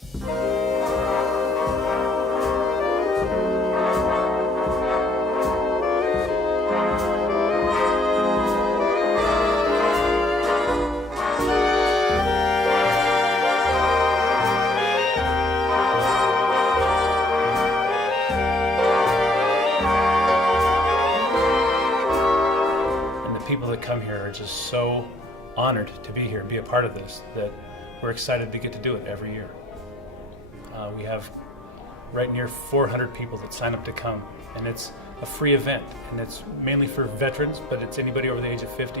People that come here are just so honored to be here, be a part of this, that we're excited to get to do it every year. We have right near 400 people that sign up to come, and it's a free event, and it's mainly for veterans, but it's anybody over the age of 50.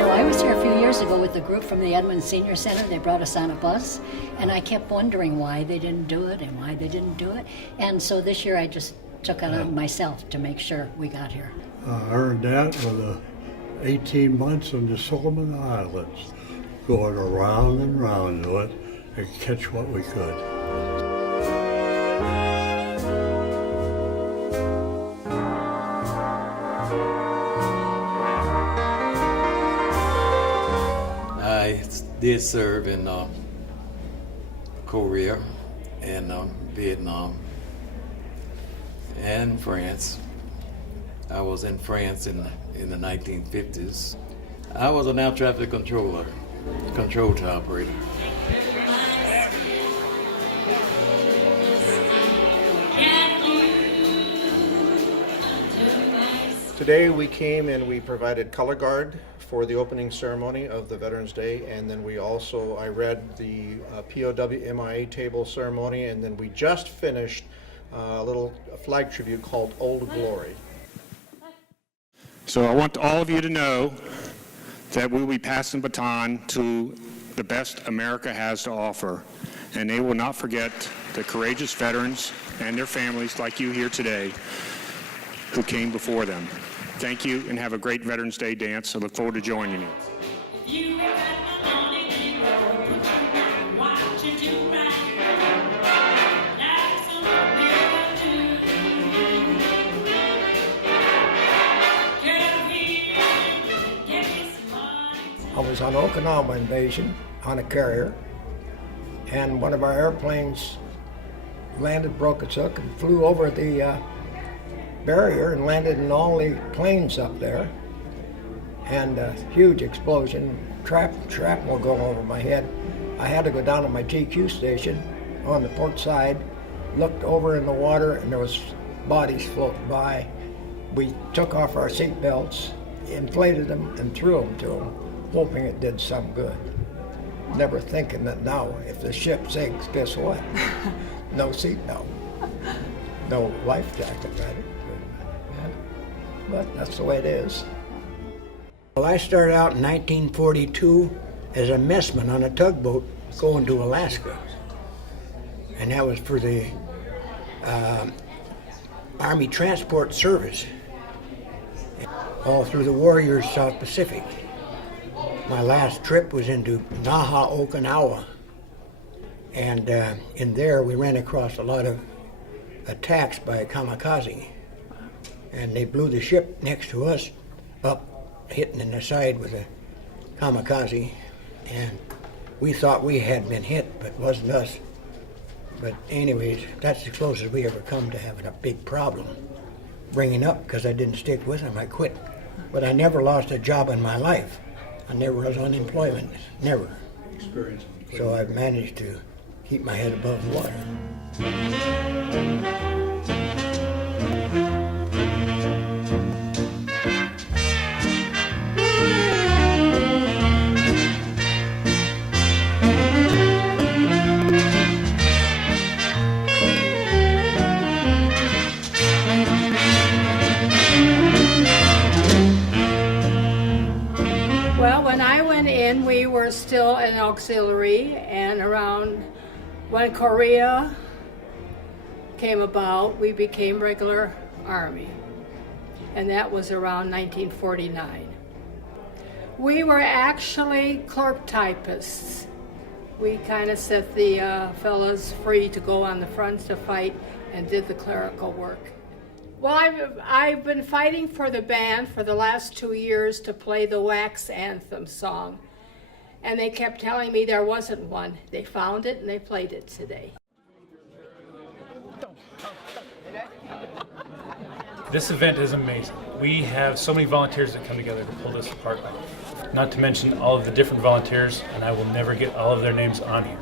I was here a few years ago with a group from the Edmund Senior Center. They brought us on a bus, and I kept wondering why they didn't do it and why they didn't do it. And so this year I just took it on myself to make sure we got here. I earned that with the 18 months on the Solomon Islands, going around and around to it and catch what we could. I did serve in Korea and Vietnam and France. I was in France in the 1950s. I was an air traffic controller, control tower operator. Today we came and we provided color guard for the opening ceremony of the Veterans Day, and then I read the POW MIA table ceremony, and then we just finished a little flag tribute called Old Glory. So I want all of you to know that we will be passing the baton to the best America has to offer, and they will not forget the courageous veterans and their families like you here today who came before them. Thank you, and have a great Veterans Day dance. I look forward to joining you. I was on Okinawa invasion on a carrier, and one of our airplanes landed, broke its hook, and flew over the barrier and landed in all the planes up there. And a huge explosion, shrapnel going over my head. I had to go down to my TQ station on the port side, looked over in the water, and there was bodies floating by. We took off our seat belts, inflated them, and threw them to them, hoping it did some good. Never thinking that now, if the ship sinks, guess what? No seatbelt, no life jacket, rather. But that's the way it is. Well, I started out in 1942 as a messman on a tugboat going to Alaska. And that was for the Army Transport Service, all through the Warriors South Pacific. My last trip was into Naha, Okinawa. And in there we ran across a lot of attacks by kamikaze. And they blew the ship next to us up, hitting in the side with a kamikaze. And we thought we had been hit, but it wasn't us. But anyways, that's the closest we ever come to having a big problem. Bringing up, because I didn't stick with them, I quit. But I never lost a job in my life. I never was unemployment, never. So I've managed to keep my head above the water. Well, when I went in, we were still an auxiliary, and around when Korea came about, we became regular Army, and that was around 1949. We were actually clerk typists. We kind of set the fellas free to go on the front to fight and did the clerical work. Well, I've been fighting for the band for the last 2 years to play the Wax Anthem song. and they kept telling me there wasn't one. They found it and they played it today. This event is amazing. We have so many volunteers that come together to pull this apart. Not to mention all of the different volunteers, and I will never get all of their names on here.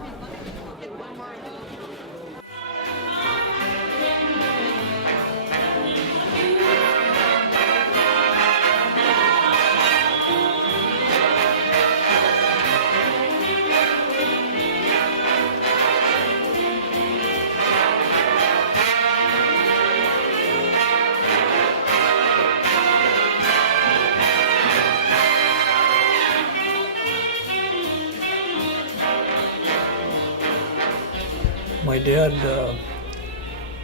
My dad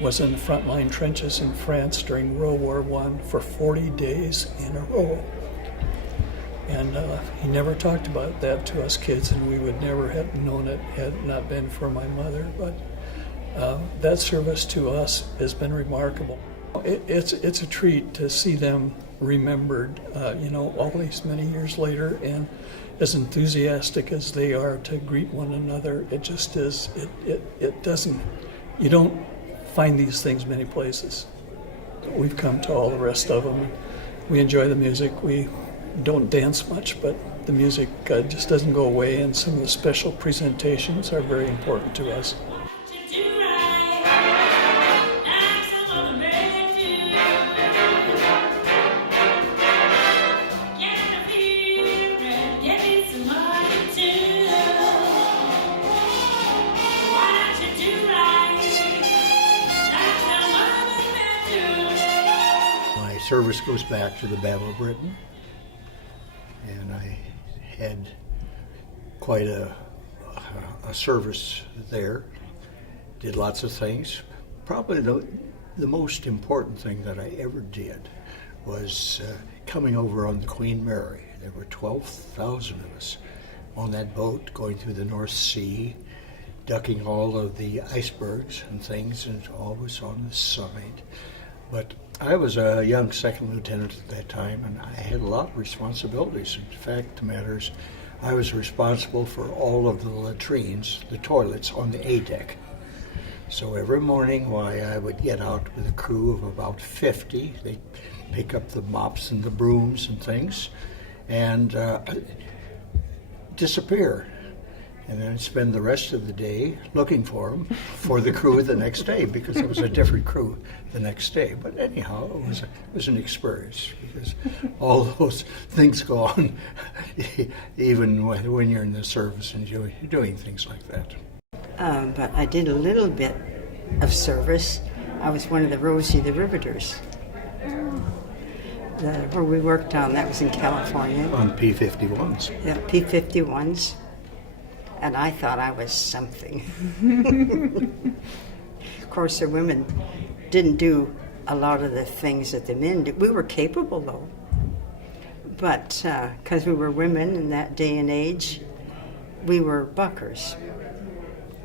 was in the frontline trenches in France during World War I for 40 days in a row. And he never talked about that to us kids, and we would never have known it had it not been for my mother. But that service to us has been remarkable. It's a treat to see them remembered, all these many years later, and as enthusiastic as they are to greet one another. It just is, it doesn't, you don't find these things many places. We've come to all the rest of them. We enjoy the music. We don't dance much, but the music just doesn't go away, and some of the special presentations are very important to us. Service goes back to the Battle of Britain, and I had quite a service there. Did lots of things. Probably the most important thing that I ever did was coming over on the Queen Mary. There were 12,000 of us on that boat going through the North Sea, ducking all of the icebergs and things, and always on the side. But I was a young second lieutenant at that time, and I had a lot of responsibilities. In fact, the matter is, I was responsible for all of the latrines, the toilets on the A deck. So every morning, I would get out with a crew of about 50. They'd pick up the mops and the brooms and things, and disappear. And then spend the rest of the day looking for them for the crew the next day, because it was a different crew the next day. But anyhow, it was an experience, because all those things go on even when you're in the service and you're doing things like that. But I did a little bit of service. I was one of the OZIE, the Riveters. Where we worked on, that was in California. On P-51s. Yeah, P-51s. And I thought I was something. Of course, the women didn't do a lot of the things that the men did. We were capable, though. But because we were women in that day and age, we were buckers.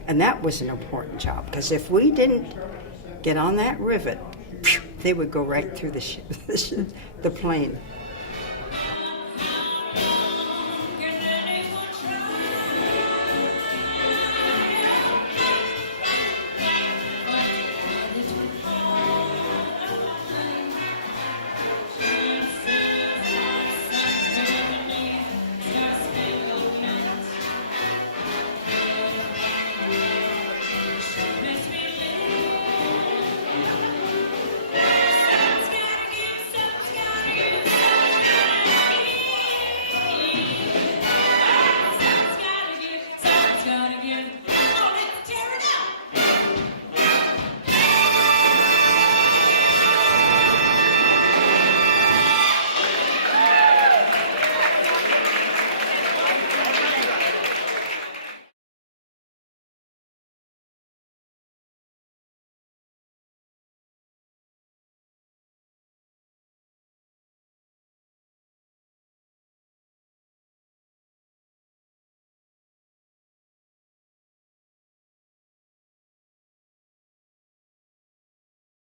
And that was an important job, because if we didn't get on that rivet, they would go right through the plane.